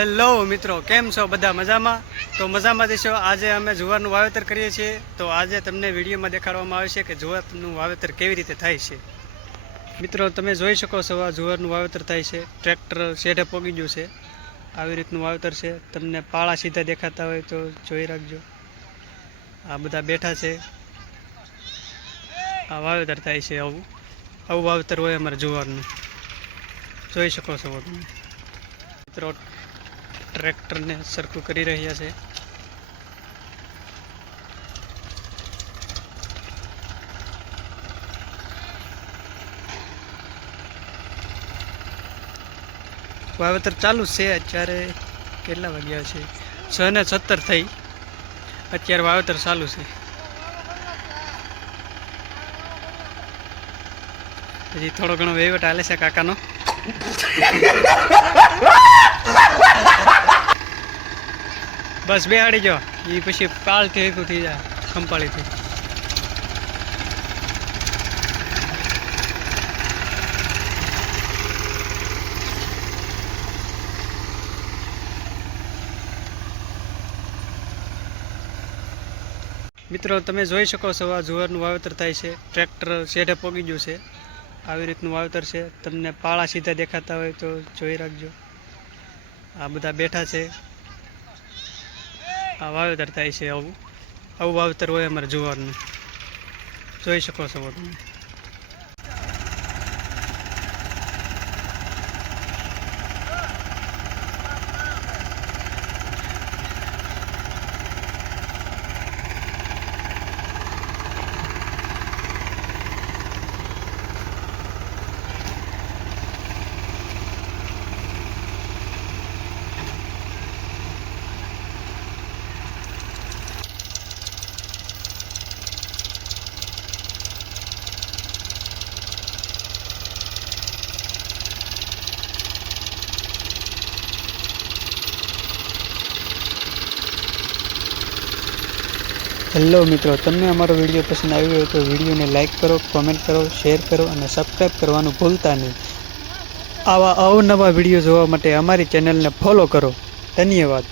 Hello મિત્રો, કેમ છો? બધા મજામાં? તો મજામાં જશો. આજે અમે જુવારનું વાવેતર કરીએ છીએ. તો આજે તમને વિડીયોમાં દેખાડવામાં આવે છે કે જુવારનું વાવેતર કેવી રીતે થાય છે. મિત્રો, તમે જોઈ શકો છો આ જુવારનું વાવેતર થાય છે. ટ્રેક્ટર શેઢે પોગી ગયું છે. આવી રીતનું વાવેતર છે. તમને પાળા સીધા દેખાતા હોય તો જોઈ રાખજો. આ બધા બેઠા છે. આ વાવેતર થાય છે. આવું વાવેતર હોય અમારે જુવારનું. જોઈ શકો છો તમે મિત્રો. ટ્રેક્ટરને સરખું કરી રહ્યા છે. વાવેતર ચાલુ છે. અત્યારે કેટલા વાગ્યા છે? 6:17 થઈ. અત્યારે વાવેતર ચાલુ છે. હજી થોડો ઘણો વહીવટ હાલે છે કાકાનો. બસ બેહાડી જો, એ પછી પાળથી હેકું થઈ જાય ખંપાળીથી. મિત્રો, તમે જોઈ શકો છો આ જુવારનું વાવેતર થાય છે. ટ્રેક્ટર શેઢે પોગી ગયું છે. આવી રીતનું વાવેતર છે. તમને પાળા સીધા દેખાતા હોય તો જોઈ રાખજો. આ બધા બેઠા છે. આ વાવેતર થાય છે. આવું વાવેતર હોય અમારે જુવારનું. જોઈ શકો છો તમે. હેલો મિત્રો, તમને અમારો વિડીયો પસંદ આવ્યો હોય તો વિડીયોને લાઇક કરો, કોમેન્ટ કરો, શેર કરો અને સબસ્ક્રાઈબ કરવાનું ભૂલતા નહીં. આવા અવનવા વિડીયો જોવા માટે અમારી ચેનલને ફોલો કરો. ધન્યવાદ.